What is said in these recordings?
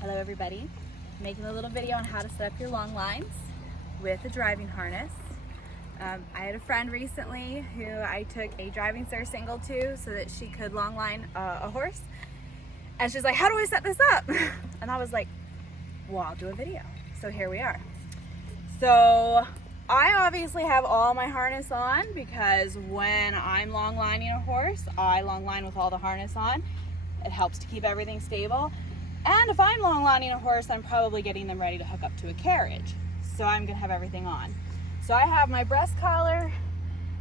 Hello everybody, making a little video on how to set up your long lines with a driving harness. I had a friend recently who I took a driving single to so that she could long line a horse, and she's like, how do I set this up? And I was like, well, I'll do a video. So here we are. So I obviously have all my harness on because when I'm long lining a horse, I long line with all the harness on. It helps to keep everything stable. And if I'm long lining a horse, I'm probably getting them ready to hook up to a carriage. So I'm gonna have everything on. So I have my breast collar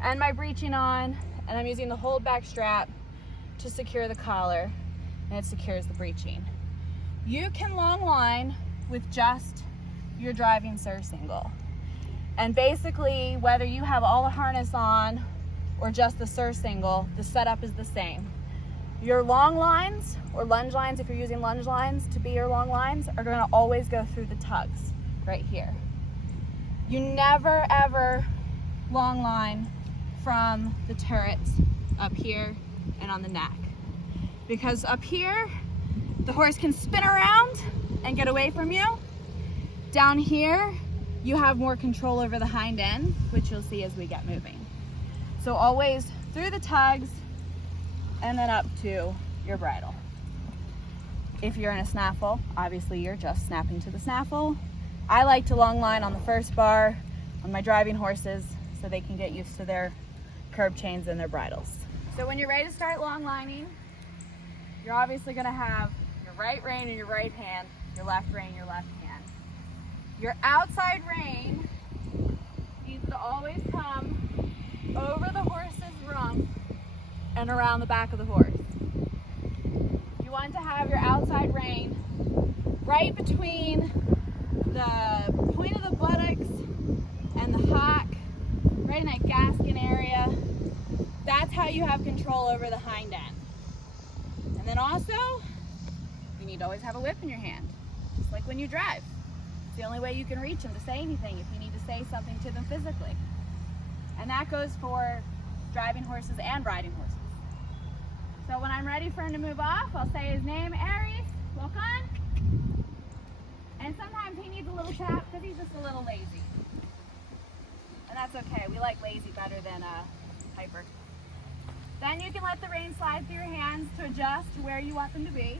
and my breeching on, and I'm using the hold back strap to secure the collar, and it secures the breeching. You can long line with just your driving single. And basically, whether you have all the harness on or just the single, the setup is the same. Your long lines, or lunge lines if you're using lunge lines to be your long lines, are going to always go through the tugs right here. You never ever long line from the turrets up here and on the neck, because up here the horse can spin around and get away from you. Down here you have more control over the hind end, which you'll see as we get moving. So always through the tugs and then up to your bridle. If you're in a snaffle, obviously you're just snapping to the snaffle. I like to long line on the first bar on my driving horses so they can get used to their curb chains and their bridles. So when you're ready to start long lining, you're obviously gonna have your right rein in your right hand, your left rein in your left hand. Your outside rein needs to always come over the horse's rump and around the back of the horse. You want to have your outside rein right between the point of the buttocks and the hock, right in that gaskin area. That's how you have control over the hind end. And then also, you need to always have a whip in your hand, just like when you drive. It's the only way you can reach them to say anything if you need to say something to them physically. And that goes for driving horses and riding horses. So when I'm ready for him to move off, I'll say his name, Aries, walk on. And sometimes he needs a little tap because he's just a little lazy. And that's okay, we like lazy better than hyper. Then you can let the rein slide through your hands to adjust to where you want them to be.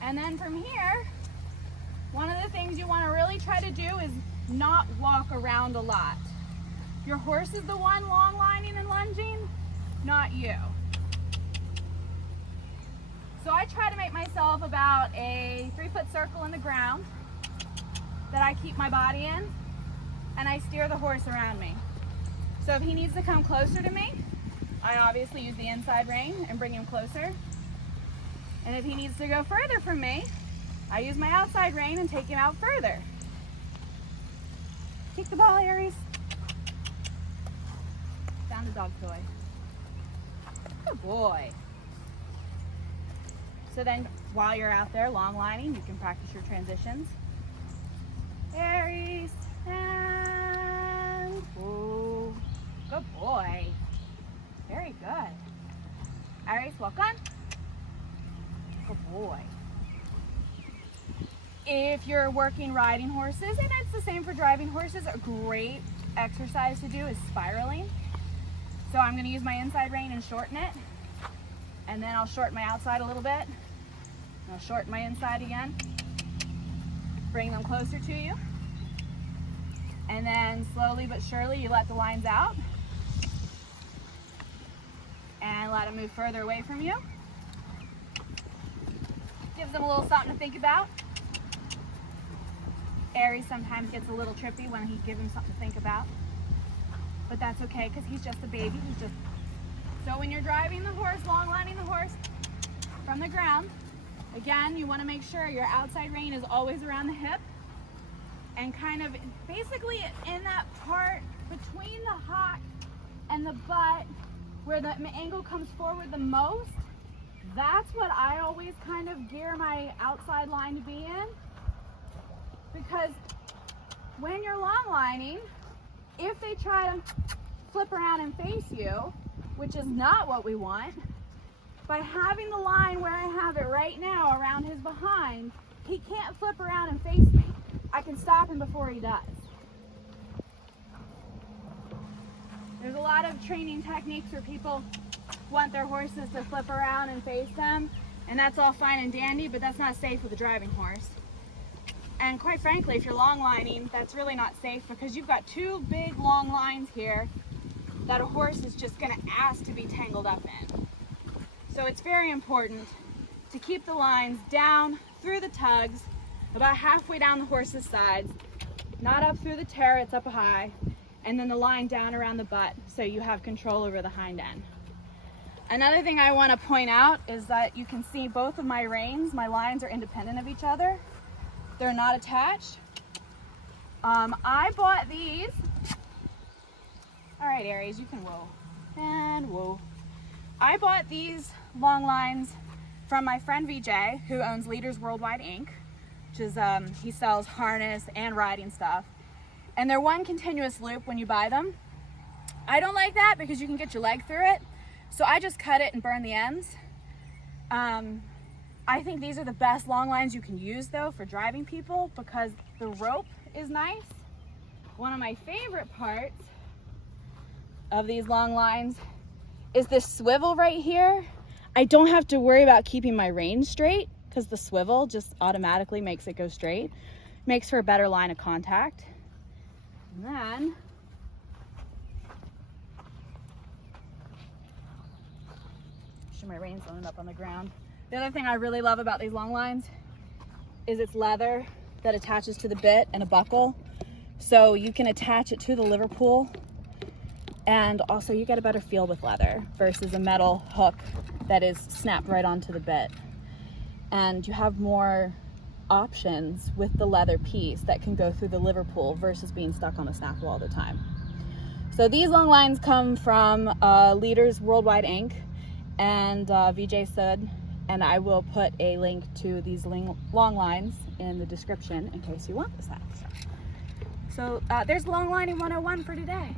And then from here, one of the things you want to really try to do is not walk around a lot. Your horse is the one long lining and lunging, not you. So I try to make myself about a 3-foot circle in the ground that I keep my body in, and I steer the horse around me. So if he needs to come closer to me, I obviously use the inside rein and bring him closer. And if he needs to go further from me, I use my outside rein and take him out further. Kick the ball, Aries. Found a dog toy. Good boy. So then, while you're out there long lining, you can practice your transitions. Aries, and ooh, good boy. Very good. Aries, walk on. Good boy. If you're working riding horses, and it's the same for driving horses, a great exercise to do is spiraling. So I'm going to use my inside rein and shorten it, and then I'll shorten my outside a little bit, and I'll shorten my inside again, bring them closer to you, and then slowly but surely you let the lines out and let them move further away from you. Gives them a little something to think about. Aries sometimes gets a little trippy when you give him something to think about, but that's okay because he's just a baby. So when you're driving the horse, long lining the horse from the ground, again, you want to make sure your outside rein is always around the hip and kind of basically in that part between the hock and the butt where the angle comes forward the most. That's what I always kind of gear my outside line to be in, because when you're long lining, if they try to flip around and face you, which is not what we want. By having the line where I have it right now around his behind, he can't flip around and face me. I can stop him before he does. There's a lot of training techniques where people want their horses to flip around and face them, and that's all fine and dandy, but that's not safe with a driving horse. And quite frankly, if you're long lining, that's really not safe because you've got two big long lines here that a horse is just going to ask to be tangled up in. So it's very important to keep the lines down through the tugs, about halfway down the horse's sides, not up through the terrets up high, and then the line down around the butt so you have control over the hind end. Another thing I want to point out is that you can see both of my reins, my lines are independent of each other. They're not attached. I bought these. All right, Aries, you can whoa. And whoa. I bought these long lines from my friend VJ, who owns Leaders Worldwide Inc., which is, he sells harness and riding stuff. And they're one continuous loop when you buy them. I don't like that because you can get your leg through it. So I just cut it and burn the ends. I think these are the best long lines you can use though for driving people because the rope is nice. One of my favorite parts of these long lines is this swivel right here. I don't have to worry about keeping my reins straight because the swivel just automatically makes it go straight. Makes for a better line of contact. And then my reins landed up on the ground. The other thing I really love about these long lines is it's leather that attaches to the bit and a buckle. So you can attach it to the Liverpool, and also you get a better feel with leather versus a metal hook that is snapped right onto the bit. And you have more options with the leather piece that can go through the Liverpool versus being stuck on the snaffle all the time. So these long lines come from Leaders Worldwide Inc. and VJ Sud, and I will put a link to these long lines in the description in case you want this. So there's Long Lining 101 for today.